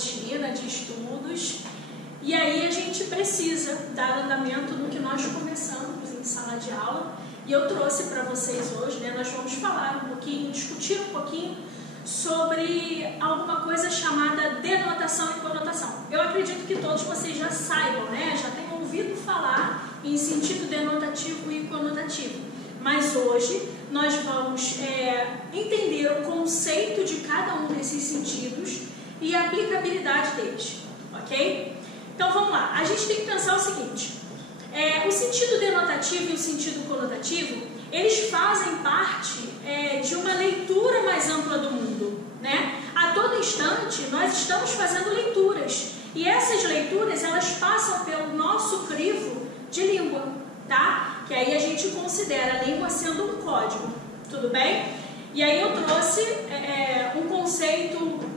rotina de estudos. E aí a gente precisa dar andamento no que nós começamos em sala de aula. E eu trouxe para vocês hoje, né, nós vamos falar um pouquinho, discutir um pouquinho sobre alguma coisa chamada denotação e conotação. Eu acredito que todos vocês já saibam, né, já tenham ouvido falar em sentido denotativo e conotativo. Mas hoje nós vamos entender o conceito de cada um desses sentidos e a aplicabilidade deles, ok? Então vamos lá, a gente tem que pensar o seguinte, o sentido denotativo e o sentido conotativo, eles fazem parte de uma leitura mais ampla do mundo, né? A todo instante nós estamos fazendo leituras e essas leituras elas passam pelo nosso crivo de língua, tá? Que aí a gente considera a língua sendo um código, tudo bem? E aí eu trouxe um conceito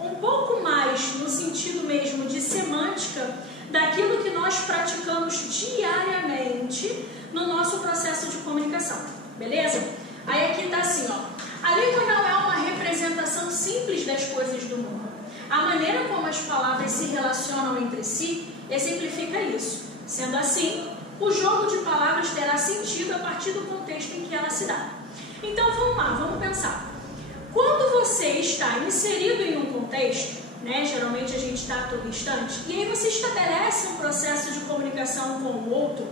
um pouco mais no sentido mesmo de semântica daquilo que nós praticamos diariamente no nosso processo de comunicação, beleza? Aí aqui tá assim, ó, a língua não é uma representação simples das coisas do mundo. A maneira como as palavras se relacionam entre si exemplifica isso. Sendo assim, o jogo de palavras terá sentido a partir do contexto em que ela se dá. Então vamos lá, vamos pensar. Quando você está inserido em um contexto, né, geralmente a gente está a todo instante, e aí você estabelece um processo de comunicação com o outro,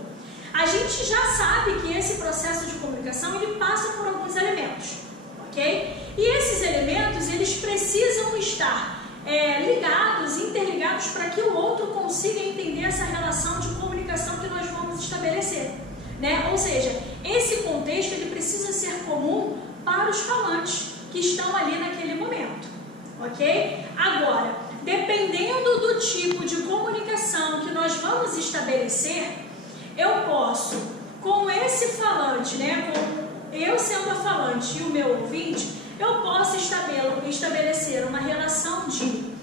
a gente já sabe que esse processo de comunicação ele passa por alguns elementos, ok? E esses elementos eles precisam estar ligados, interligados para que o outro consiga entender essa relação de comunicação que nós vamos estabelecer, né? Ou seja, esse contexto ele precisa ser comum para os falantes que estão ali naquele momento, ok? Agora, dependendo do tipo de comunicação que nós vamos estabelecer, eu posso, com esse falante, né, com eu sendo a falante e o meu ouvinte, eu posso estabelecer uma relação de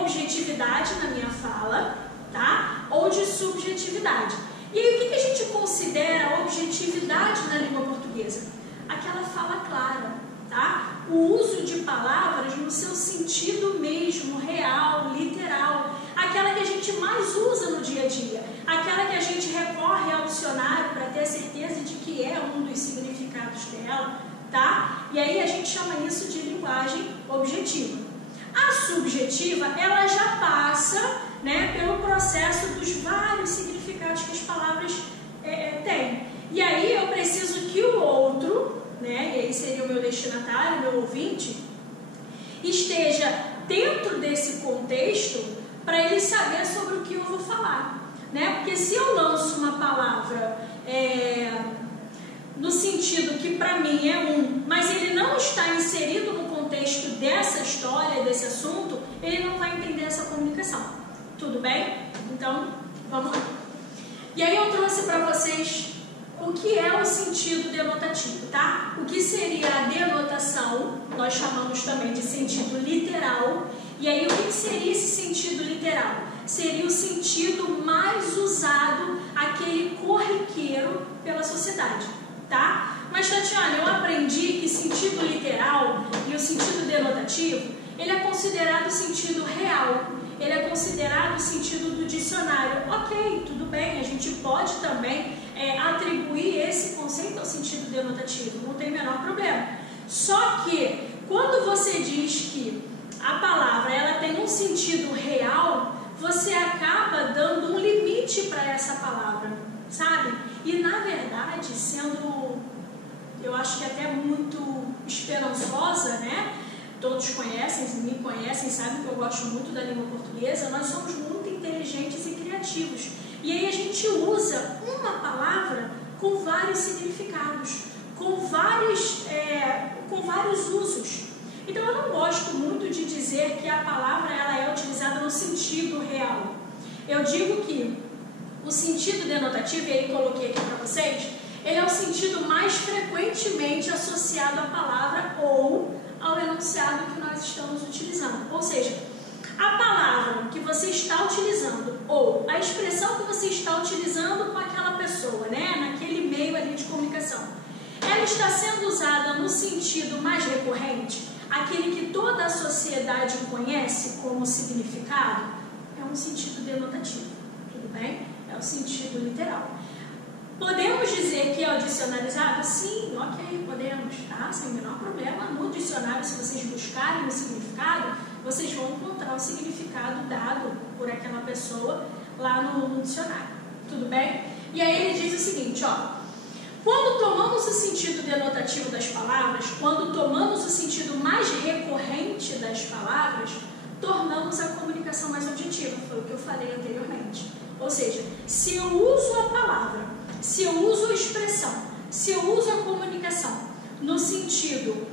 objetividade na minha fala, tá? Ou de subjetividade. E aí, o que a gente considera objetividade na língua portuguesa? Aquela fala clara, tá? O uso de palavras no seu sentido mesmo, real, literal. Aquela que a gente mais usa no dia a dia. Aquela que a gente recorre ao dicionário para ter a certeza de que é um dos significados dela, tá? E aí a gente chama isso de linguagem objetiva. A subjetiva, ela já passa, né, pelo processo dos vários significados que as palavras têm. E aí eu preciso que o outro, né, e aí seria o meu destinatário, o meu ouvinte, esteja dentro desse contexto para ele saber sobre o que eu vou falar, né? Porque se eu lanço uma palavra no sentido que para mim é mas ele não está inserido no contexto dessa história, desse assunto, ele não vai entender essa comunicação. Tudo bem? Então, vamos lá. E aí eu trouxe para vocês o que é o sentido denotativo, tá? O que seria a denotação, nós chamamos também de sentido literal. E aí o que seria esse sentido literal? Seria o sentido mais usado, aquele corriqueiro pela sociedade, tá? Mas, Tatiana, eu aprendi que sentido literal e o sentido denotativo, ele é considerado sentido real, ele é considerado sentido do dicionário. Ok, tudo bem, a gente pode também atribuir esse conceito ao sentido denotativo, não tem o menor problema. Só que, quando você diz que a palavra ela tem um sentido real, você acaba dando um limite para essa palavra, sabe? E na verdade, sendo, eu acho que até muito esperançosa, né? Todos conhecem, me conhecem, sabem que eu gosto muito da língua portuguesa, nós somos muito inteligentes e criativos. E aí a gente usa uma palavra com vários significados, com vários usos. Então eu não gosto muito de dizer que a palavra ela é utilizada no sentido real. Eu digo que o sentido denotativo, e aí coloquei aqui para vocês, ele é o sentido mais frequentemente associado à palavra ou ao enunciado que nós estamos utilizando. Ou seja, a palavra que você está utilizando ou a expressão que você está utilizando com aquela pessoa, né, naquele meio ali de comunicação, ela está sendo usada no sentido mais recorrente. aquele que toda a sociedade conhece como significado, é um sentido denotativo, tudo bem? É o sentido literal. Podemos dizer que é o dicionarizado? Sim, ok, podemos, tá? Sem o menor problema. No dicionário, se vocês buscarem o significado, vocês vão encontrar o significado dado por aquela pessoa lá no dicionário, tudo bem? E aí ele diz o seguinte, ó: quando tomamos o sentido denotativo das palavras, quando tomamos o sentido mais recorrente das palavras, tornamos a comunicação mais objetiva, foi o que eu falei anteriormente. Ou seja, se eu uso a palavra, se eu uso a expressão, se eu uso a comunicação no sentido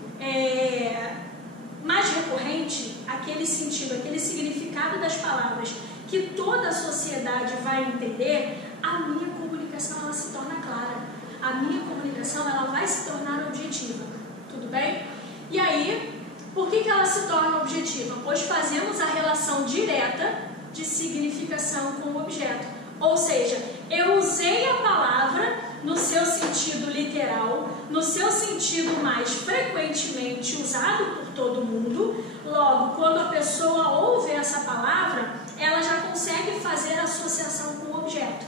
mais recorrente, aquele sentido, aquele significado das palavras que toda a sociedade vai entender, a minha comunicação ela se torna clara. A minha comunicação ela vai se tornar objetiva, tudo bem? E aí, por que ela se torna objetiva? Pois fazemos a relação direta de significação com o objeto. Ou seja, eu usei a palavra no seu sentido literal, no seu sentido mais frequentemente usado por todo mundo. Logo, quando a pessoa ouve essa palavra, ela já consegue fazer a associação com o objeto,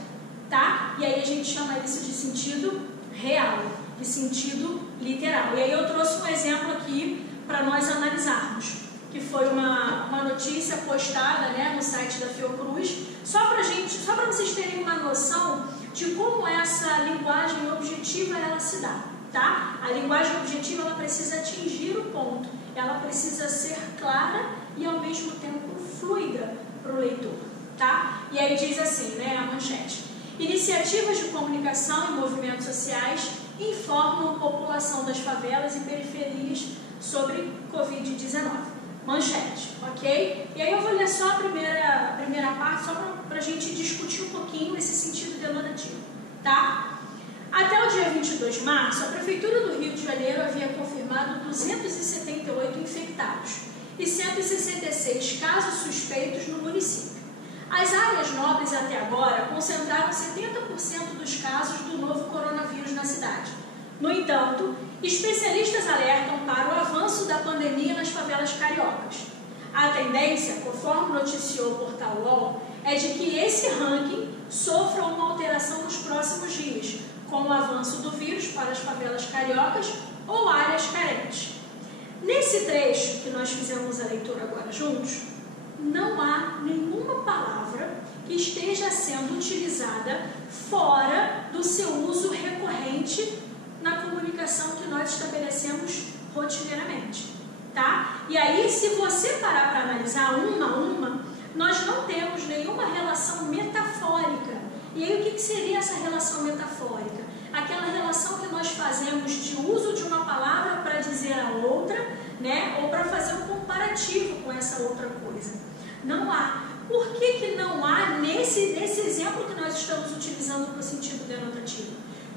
tá? E aí a gente chama isso de sentido real, de sentido literal. E aí eu trouxe um exemplo aqui para nós analisarmos, que foi uma notícia postada, né, no site da Fiocruz, só para vocês terem uma noção de como essa linguagem objetiva ela se dá, tá? A linguagem objetiva ela precisa atingir o ponto, ela precisa ser clara e ao mesmo tempo fluida para o leitor, tá? E aí diz assim, né, a manchete: iniciativas de comunicação e movimentos sociais informam a população das favelas e periferias sobre Covid-19. Manchete, ok? E aí eu vou ler só a primeira parte, só para a gente discutir um pouquinho esse sentido denotativo, tá? Até o dia 22 de março, a Prefeitura do Rio de Janeiro havia confirmado 278 infectados e 166 casos suspeitos no município. As áreas nobres até agora concentraram 70% dos casos do novo coronavírus na cidade. No entanto, especialistas alertam para o avanço da pandemia nas favelas cariocas. A tendência, conforme noticiou o portal UOL, é de que esse ranking sofra uma alteração nos próximos dias, com o avanço do vírus para as favelas cariocas ou áreas carentes. Nesse trecho que nós fizemos a leitura agora juntos, não há nenhuma palavra que esteja sendo utilizada fora do seu uso recorrente na comunicação que nós estabelecemos rotineiramente, tá? E aí, se você parar para analisar uma a uma, nós não temos nenhuma relação metafórica. E aí, o que seria essa relação metafórica? Aquela relação que nós fazemos de uso de uma palavra para dizer a outra, né? Ou para fazer um comparativo com essa outra coisa. Não há. Por que não há nesse exemplo que nós estamos utilizando para o sentido denotativo?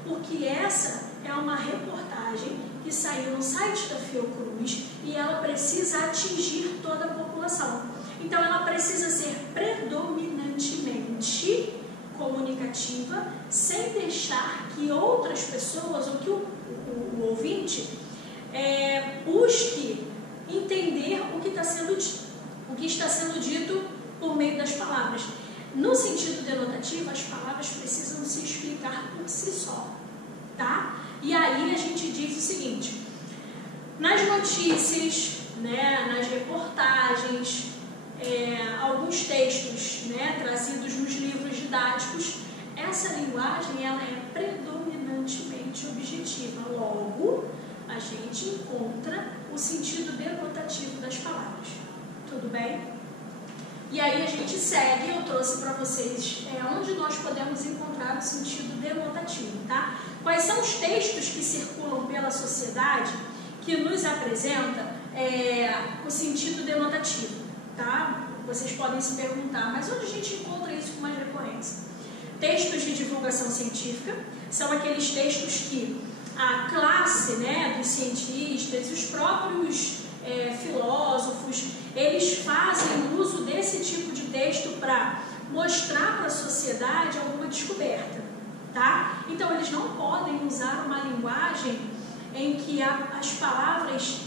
Porque essa é uma reportagem que saiu no site da Fiocruz e ela precisa atingir toda a população. Então, ela precisa ser predominantemente comunicativa, sem deixar que outras pessoas, ou que o ouvinte, busque entender o que está sendo dito por meio das palavras. No sentido denotativo, as palavras precisam se explicar por si só, tá? E aí a gente diz o seguinte: nas notícias, né, nas reportagens, alguns textos, né, trazidos nos livros didáticos, essa linguagem ela é predominantemente objetiva. Logo, a gente encontra o sentido denotativo das palavras. Tudo bem? E aí a gente segue, eu trouxe para vocês onde nós podemos encontrar o sentido denotativo, tá? Quais são os textos que circulam pela sociedade que nos apresenta o sentido denotativo, tá? Vocês podem se perguntar, mas onde a gente encontra isso com mais recorrência? Textos de divulgação científica são aqueles textos que a classe, né, dos cientistas, os próprios filósofos, eles fazem uso desse tipo de texto para mostrar para a sociedade alguma descoberta, tá? Então, eles não podem usar uma linguagem em que as palavras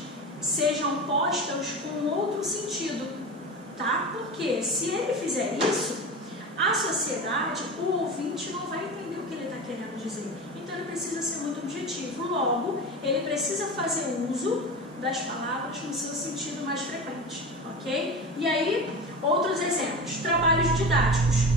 sejam postas com outro sentido, tá? Porque se ele fizer isso, a sociedade, o ouvinte não vai entender o que ele está querendo dizer. Então ele precisa ser muito objetivo. Logo, ele precisa fazer uso das palavras no seu sentido mais frequente, ok? E aí, outros exemplos, trabalhos didáticos,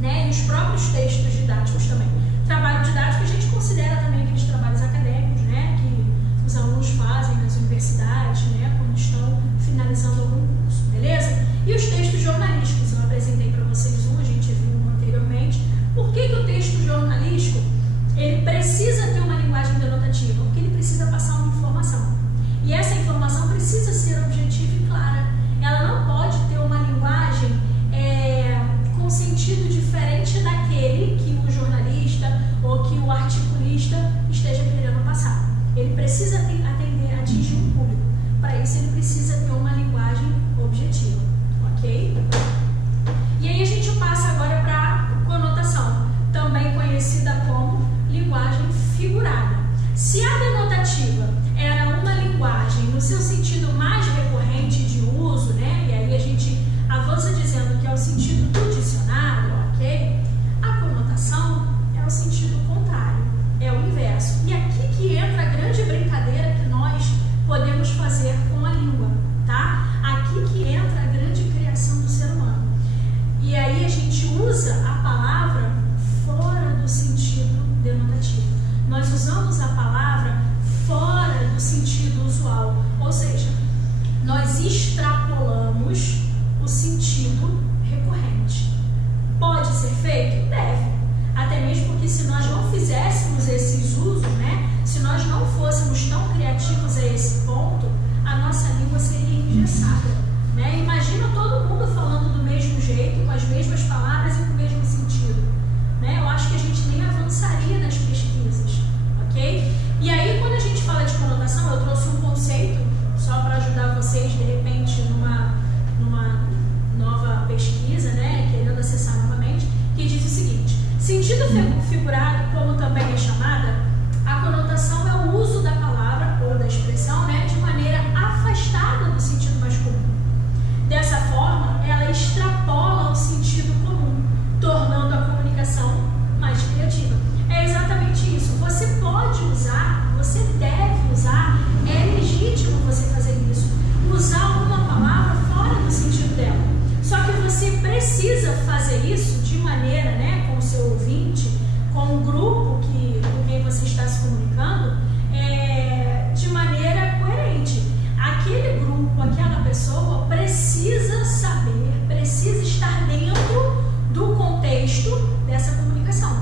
né? E os próprios textos didáticos também. Trabalho didático a gente considera também aqueles trabalhos acadêmicos, né? Que os alunos fazem nas universidades, né? Quando estão finalizando algum curso, beleza? E os textos jornalísticos, eu apresentei para vocês a gente viu anteriormente. Por que o texto jornalístico, ele precisa ter uma linguagem denotativa? Porque ele precisa passar uma informação. E essa informação precisa ser objetiva e clara. Ela não pode ter uma linguagem com sentido diferente daquele que o jornalista ou que o articulista esteja querendo passar. Ele precisa atingir um público. Para isso, ele precisa ter uma linguagem objetiva. Ok? E aí a gente passa agora para a conotação, também conhecida como linguagem figurada. Se a denotativa era uma linguagem no seu sentido mais recorrente de uso, né? E aí a gente avança dizendo que é o sentido do dicionário, ok? A conotação é o sentido contrário, é o inverso. E aqui que entra a grande brincadeira que nós podemos fazer com a língua, tá? Aqui que entra a grande criação do ser humano. E aí a gente usa a palavra fora do sentido denotativo. Nós usamos a palavra fora do sentido usual, ou seja, nós extrapolamos o sentido recorrente. Pode ser feito? Deve. Até mesmo porque se nós não fizéssemos esses usos, né, se nós não fôssemos tão criativos a esse ponto, a nossa língua seria engessada, né? Imagina todo mundo falando do mesmo jeito, com as mesmas palavras e com o mesmo sentido, né? Eu acho que a gente nem avançaria nas pesquisas, ok? E aí, quando a gente fala de conotação, eu trouxe um conceito só para ajudar vocês, de repente, numa nova pesquisa, né, querendo acessar novamente, que diz o seguinte: sentido figurado, como também é chamada, a conotação é o uso da palavra ou da expressão, né, de maneira afastada do sentido mais comum. Dessa forma, ela extrapola o sentido comum, tornando a comunicação mais criativa. É exatamente isso. Você pode usar, você deve usar, é legítimo você fazer isso. Usar uma palavra fora do sentido dela. Só que você precisa fazer isso de maneira, né, com o seu ouvinte, com o grupo com quem você está se comunicando, de maneira coerente. Aquele grupo, aquela pessoa precisa saber, precisa estar dentro do contexto dessa comunicação,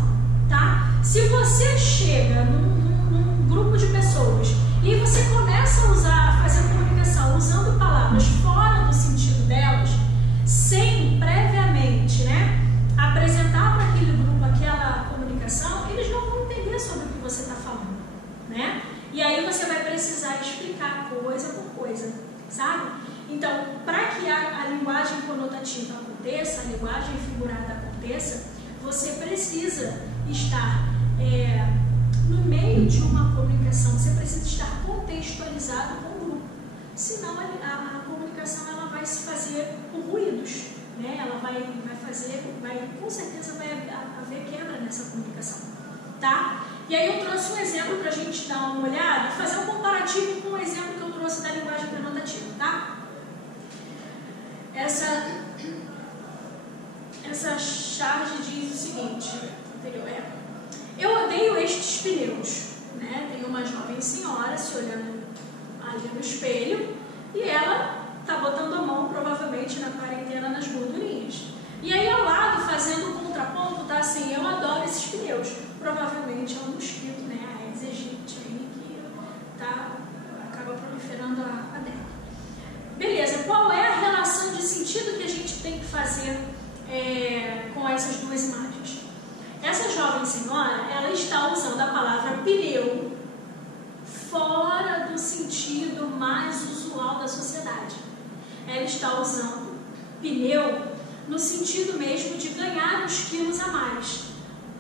tá? Se você chega num grupo de pessoas e você começa a fazer a comunicação usando palavras fora do sentido delas, sem previamente, né, apresentar para aquele grupo aquela comunicação, eles não vão entender sobre o que você está falando, né? E aí você vai precisar explicar coisa por coisa, sabe? Então, para que a linguagem conotativa aconteça, a linguagem figurada aconteça, você precisa estar no meio de uma comunicação, você precisa estar contextualizado com o grupo. Senão a comunicação ela vai se fazer com ruídos, né? Ela com certeza vai haver quebra nessa comunicação, tá? E aí eu trouxe um exemplo para a gente dar uma olhada, fazer um comparativo com o exemplo que eu trouxe da linguagem denotativa, tá? Essa charge diz o seguinte, anterior eu odeio estes pneus, né? Tem uma jovem senhora se olhando ali no espelho e ela tá botando a mão provavelmente na quarentena nas gordurinhas. E aí ao lado, fazendo o contraponto, tá assim: eu adoro esses pneus. Provavelmente é um mosquito, né? A Aedes aegypti aí que acaba proliferando a dengue. Beleza, qual é a relação de sentido que a gente tem que fazer com essas duas imagens? Essa jovem senhora, ela está usando a palavra pneu fora do sentido mais usual da sociedade. Ela está usando pneu no sentido mesmo de ganhar uns quilos a mais.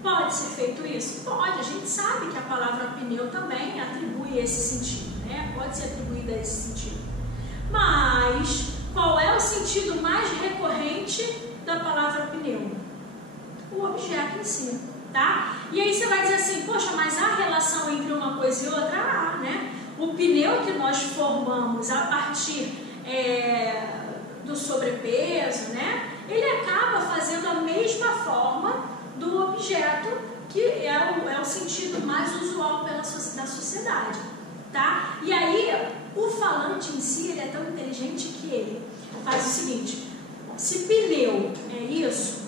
Pode ser feito isso? Pode, a gente sabe que a palavra pneu também atribui esse sentido, né? né? Pode ser atribuída a esse sentido. Mas qual é o sentido mais recorrente da palavra pneu? O objeto em si, tá? E aí você vai dizer assim, poxa, mas há relação entre uma coisa e outra? Há, né? O pneu que nós formamos a partir do sobrepeso, né? Ele acaba fazendo a mesma forma do objeto, que é o sentido mais usual da sociedade, tá? E aí, o falante em si, ele é tão inteligente que ele faz o seguinte, se pneu é isso,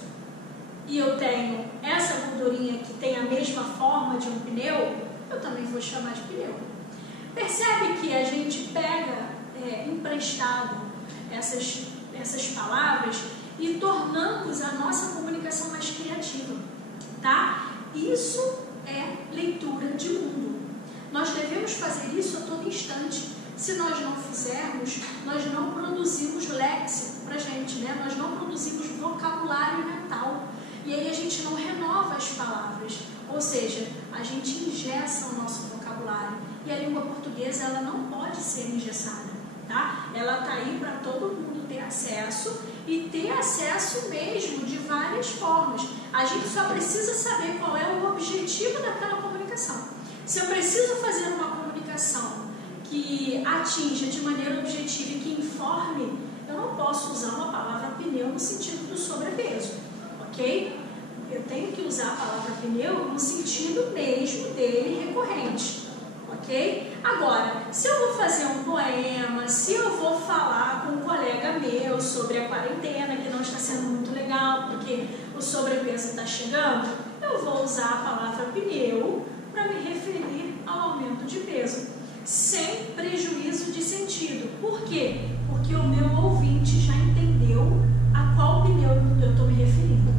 e eu tenho essa gordurinha que tem a mesma forma de um pneu, eu também vou chamar de pneu. Percebe que a gente pega emprestado essas palavras e tornamos a nossa comunicação mais criativa, tá? Isso é leitura de mundo. Nós devemos fazer isso a todo instante. Se nós não fizermos, nós não produzimos léxico pra gente, né? Nós não produzimos vocabulário mental. E aí a gente não renova as palavras. Ou seja, a gente engessa o nosso vocabulário. E a língua portuguesa, ela não pode ser engessada, tá? Ela tá aí para todo mundo ter acesso e ter acesso mesmo de várias formas. A gente só precisa saber qual é o objetivo daquela comunicação. Se eu preciso fazer uma comunicação que atinja de maneira objetiva e que informe, eu não posso usar uma palavra pneu no sentido do sobrepeso, ok? Eu tenho que usar a palavra pneu no sentido mesmo dele recorrente, ok? Agora, se eu vou fazer um poema, se eu vou falar com um colega meu sobre a quarentena, que não está sendo muito legal, porque o sobrepeso está chegando, eu vou usar a palavra pneu para me referir ao aumento de peso, sem prejuízo de sentido. Por quê? Porque o meu ouvinte já entendeu a qual pneu eu estou me referindo.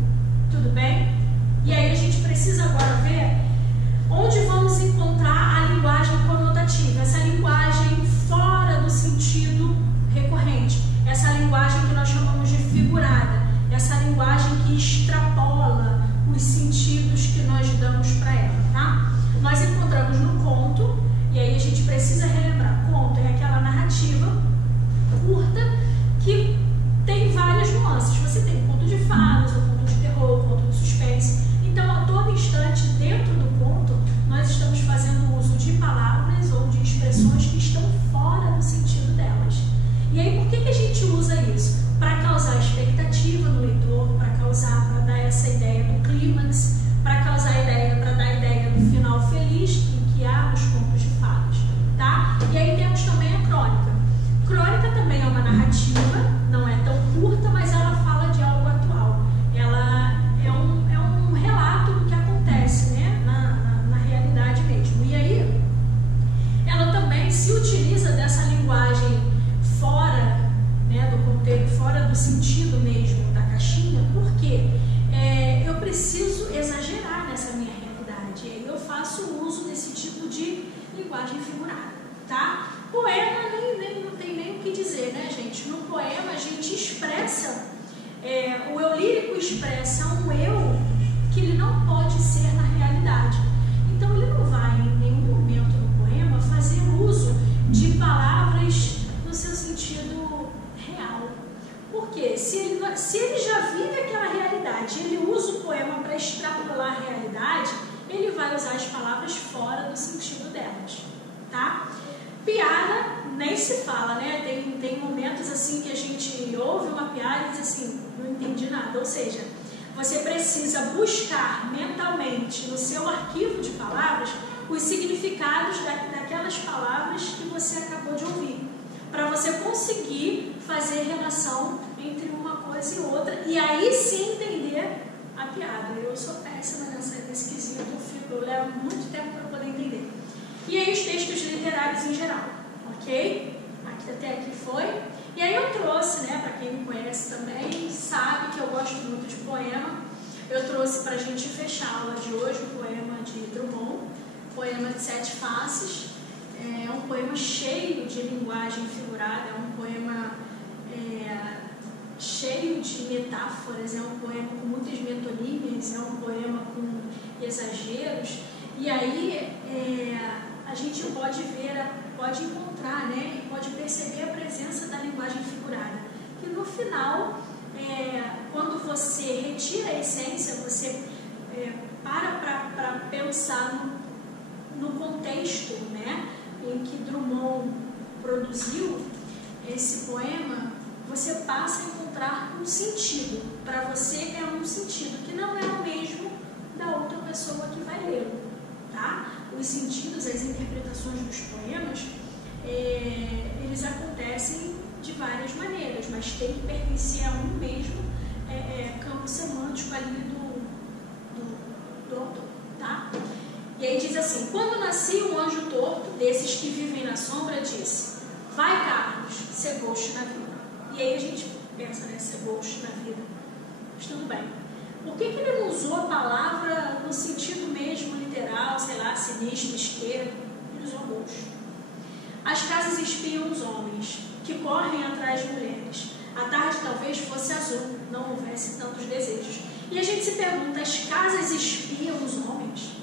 Tudo bem? E aí a gente precisa agora ver onde vamos encontrar a linguagem conotativa, essa linguagem fora do sentido recorrente, essa linguagem que nós chamamos de figurada, essa linguagem que extrapola os sentidos que nós damos para ela, tá? Nós encontramos no conto, e aí a gente precisa relembrar, conto é aquela narrativa curta que tem várias nuances. Você tem o conto de fadas, o conto de terror, o conto de suspense. Então, a todo instante, dentro do conto, nós estamos fazendo uso de palavras ou de expressões que estão fora do sentido delas. E aí, por que a gente usa isso? Para causar expectativa no leitor, para dar essa ideia do clímax, para dar a ideia do final feliz que há nos contos de fadas, tá? E aí temos também a crônica. Crônica também é uma narrativa, não é tão curta, mas ela fala de algo atual. Ela é um relato do que acontece, né, na realidade mesmo. E aí, ela também se utiliza dessa linguagem fora, né, do contexto, fora do sentido mesmo da caixinha, porque eu preciso exagerar nessa minha realidade. E aí eu faço uso desse tipo de linguagem figurada, tá? Poema não tem nem o que dizer, né, gente? No poema a gente expressa, o eu lírico expressa um eu que ele não pode ser na realidade. Então ele não vai em nenhum momento no poema fazer uso de palavras no seu sentido real. Por quê? Se ele já vive aquela realidade, ele usa o poema para extrapolar a realidade, ele vai usar as palavras fora do sentido delas, tá? Piada nem se fala, né? Tem momentos assim que a gente ouve uma piada e diz assim, não entendi nada. Ou seja, você precisa buscar mentalmente no seu arquivo de palavras os significados daquelas palavras que você acabou de ouvir, para você conseguir fazer relação entre uma coisa e outra e aí sim entender a piada. Eu sou péssima nesse quesito, eu levo muito tempo para poder entender. E aí os textos literários em geral, ok? Até aqui foi. E aí eu trouxe, né, para quem me conhece também, sabe que eu gosto muito de poema. Eu trouxe para a gente fechar a aula de hoje o poema de Drummond, poema de 7 faces. É um poema cheio de linguagem figurada, é um poema cheio de metáforas, é um poema com muitas metonímias, é um poema com exageros. E aí a gente pode ver pode encontrar, né, e pode perceber a presença da linguagem figurada. Que no final, quando você retira a essência, você para pensar no contexto, né, em que Drummond produziu esse poema, você passa a encontrar um sentido. Para você é um sentido que não é o mesmo da outra pessoa que vai lê-lo, tá? Os sentidos, as interpretações dos poemas, eles acontecem de várias maneiras, mas tem que pertencer a um mesmo campo semântico ali do autor, tá? E aí diz assim: quando nasci, um anjo torto, desses que vivem na sombra, disse: vai, Carlos, ser ghost na vida. E aí a gente pensa, né, ser ghost na vida. Mas tudo bem. Por que ele não usou a palavra no sentido mesmo literal, sei lá, sinistro, isqueiro? Ele usou ghost. As casas espiam os homens, que correm atrás de mulheres. A tarde talvez fosse azul, não houvesse tantos desejos. E a gente se pergunta, as casas espiam os homens?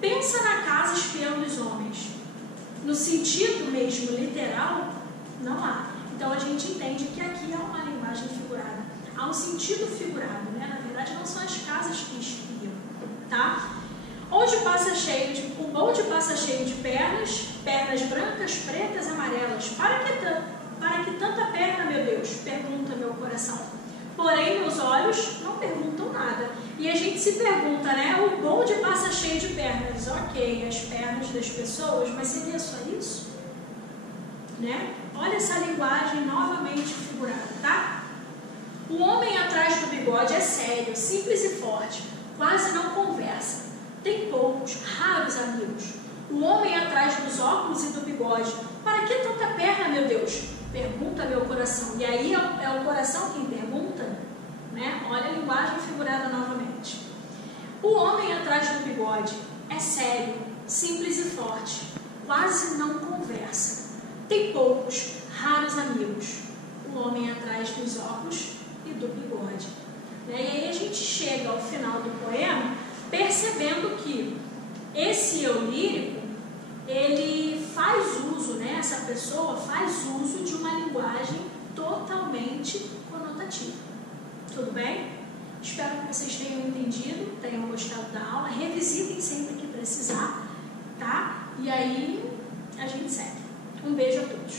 Pensa na casa espiando os homens. No sentido mesmo literal, não há. Então a gente entende que aqui há uma linguagem figurada. Há um sentido figurado, né? Na verdade não são as casas que espiam, tá? O bonde passa cheio de pernas, pernas brancas, pretas, amarelas. Para que tanta perna, meu Deus? Pergunta meu coração. Porém, meus olhos não perguntam nada. E a gente se pergunta, né? O bonde passa cheio de pernas. Ok, as pernas das pessoas, mas seria só isso? Né? Olha essa linguagem novamente figurada, tá? O homem atrás do bigode é sério, simples e forte, quase não conversa. Tem poucos, raros amigos. O homem atrás dos óculos e do bigode. Para que tanta perna, meu Deus? Pergunta meu coração. E aí é o coração quem pergunta, né? Olha a linguagem figurada novamente. O homem atrás do bigode é sério, simples e forte, quase não conversa. Tem poucos, raros amigos. O homem atrás dos óculos e do bigode. E aí a gente chega ao final do poema percebendo que esse eu lírico, ele faz uso, né? Essa pessoa faz uso de uma linguagem totalmente conotativa. Tudo bem? Espero que vocês tenham entendido, tenham gostado da aula. Revisitem sempre que precisar, tá? E aí a gente segue. Um beijo a todos.